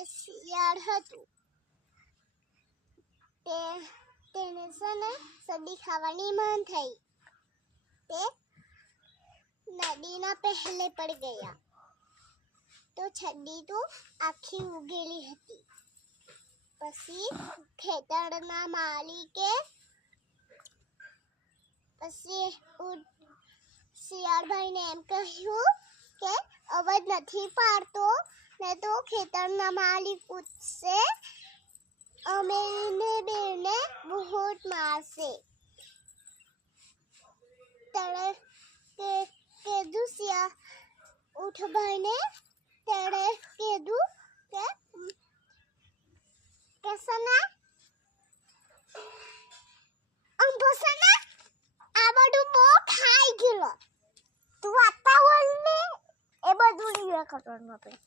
એક શિયાળ હતું. તેને છે ને સબ્જી ખાવાની મન થઈ. તે નદીના પહેલે પડી ગયા. તો છડી તો આખી ઉગેલી હતી. પછી ખેતરના માલિકે શિયાળભાઈને એમ કહ્યું કે અવાજ નથી પાડતો ને તો ખેતરના માલિક પૂછશે, અમે બેને બહુત મારશે. તેણે કીધું ઊંટભાઈને તેણે કીધું કે આ બધું બહુ ખાઈ ગયેલો. તું વાતા બોલ ને એ બધું નહીં કરવાનું આપણે.